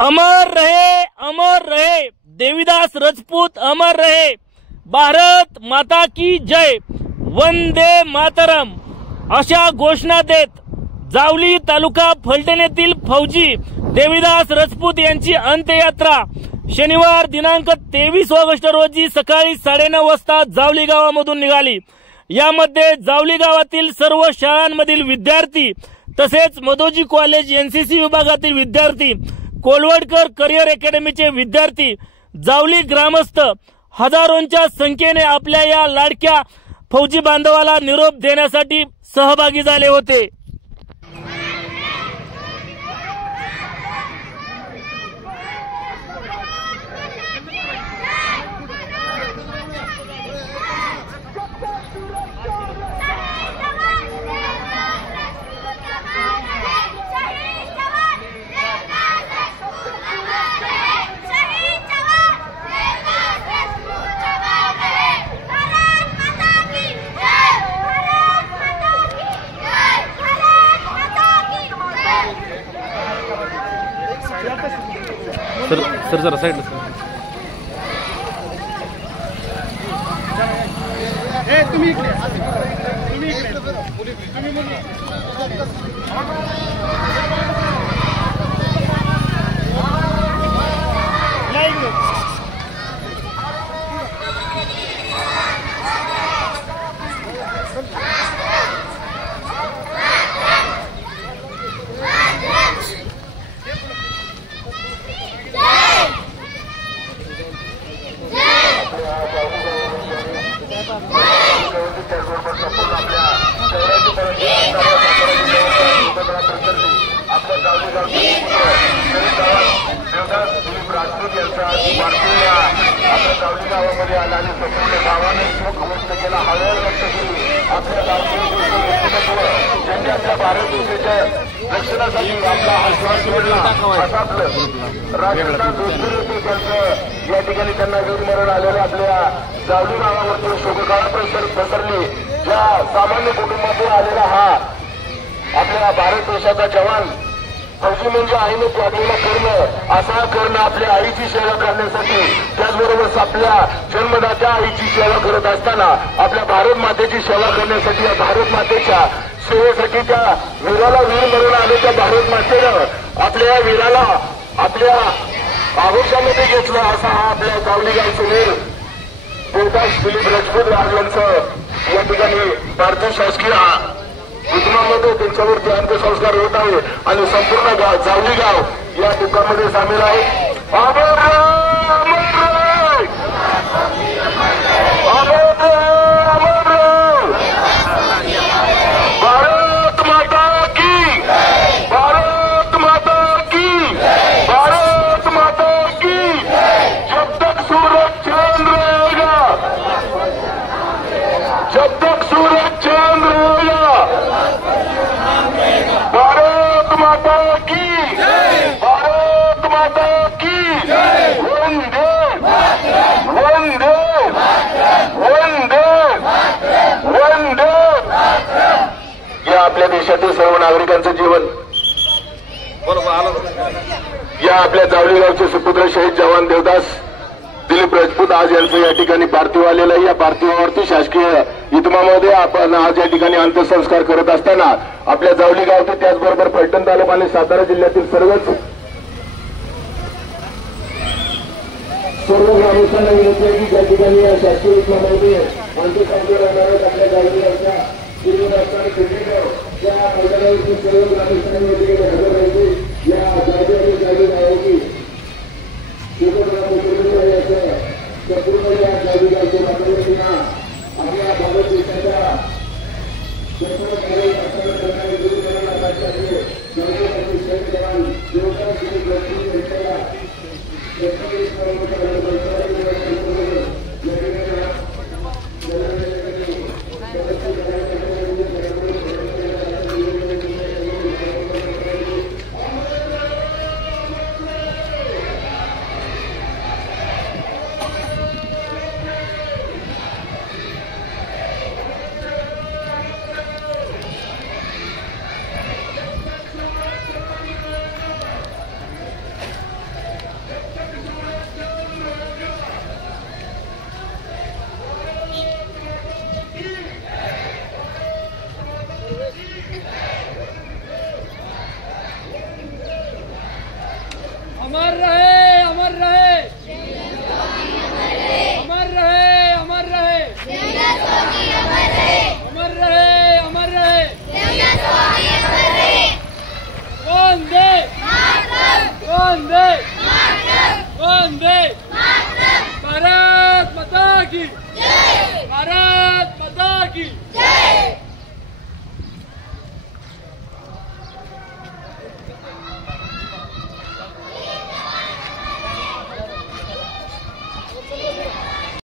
अमर रहे देवीदास राजपूत, अमर रहे, भारत माता की जय, वंदे मातरम अशा घोषणा देत जावली तालुका फलटण येथील फौजी देवीदास राजपूत यांची अंत्ययात्रा शनिवार दिनांक 23 ऑगस्ट रोजी सकाळी 9:30 वाजता जावली गावामधून निघाली। यामध्ये जावली गावातील सर्व शाळांमधील विद्यार्थी तसेच मधोजी कॉलेज एनसीसी विभागातील विद्यार्थी, कोलवडकर करिअर अकॅडमीचे विद्यार्थी, जावली ग्रामस्थ हजारोंच्या संख्येने आपल्या या लाडक्या फौजी बांधवाला निरोप देण्यासाठी सहभागी झाले होते। सर जरा साइड तुम्ही इकडे गावामध्ये आला आणि संपूर्ण गावाने शोकमुक्त केला, हळूहळू व्यक्त केली। आपल्या ज्यांनी आपल्या भारत देशाच्या रक्षणासाठी आपला आश्वास सोडला, असापलं राजस्थान दोस्ती त्यांचं या ठिकाणी त्यांना वीरमरण आलेलं आपल्या जावली गावावरती शोककाळ पसरली। ज्या सामान्य कुटुंबातून आलेला हा आपल्या भारत देशाचा जवान फौजी म्हणजे आईने त्यागलेला कर्ण, असा कर्ण आपल्या आईची सेवा करण्यासाठी, त्याचबरोबर आपल्या जन्मदात्या आईची सेवा करत असताना आपल्या भारत मातेची सेवा करण्यासाठी, या भारत मातेच्या सेवेसाठी त्या वीराला वीर म्हणून आले। त्या भारत मातेनं आपल्या वीराला आपल्या आवेशामध्ये घेतलं, असा हा आपल्या जावली गावचे वीर देवदास दिलीप राजपूत यांचं या ठिकाणी पार्थिव शासकीय इतमामध्ये त्यांच्यावरती अंत्यसंस्कार होत आहे आणि संपूर्ण जावली गाव या दुःखामध्ये सामील आहे। भारत माता की, भारत माता की, भारत माता की, जब तक सूरज चांद रहेगा, जब तक सूरज चांद रहेगा, भारत माता की, भारत माता की, वंदे वंदे वंदे वंदे। या आपल्या देशातील सर्व नागरिकांचं जीवन, या आपल्या जावली गावचे सुपुत्र शहीद जवान देवदास दिलीप राजपूत आज यांचं या ठिकाणी पार्थिव आलेलं आहे। या पार्थिवावरती शासकीय इतमामध्ये आपण आज या ठिकाणी अंत्यसंस्कार करत असताना आपल्या जावली गावचे त्याचबरोबर फलटण तालुका आणि सातारा जिल्ह्यातील सर्व ग्रामस्थांना विनंती आहे की त्या ठिकाणी या शासकीय इतमामध्ये अंत्यसंस्कार करणाऱ्या आपल्या जावली गावच्या या मैदानावरती सर्व ग्रामस्थांनी हजर राहायचे। या जावली गावाची संपूर्ण या जावली गावच्या वातावरणाला आपल्या भारत देशाच्या की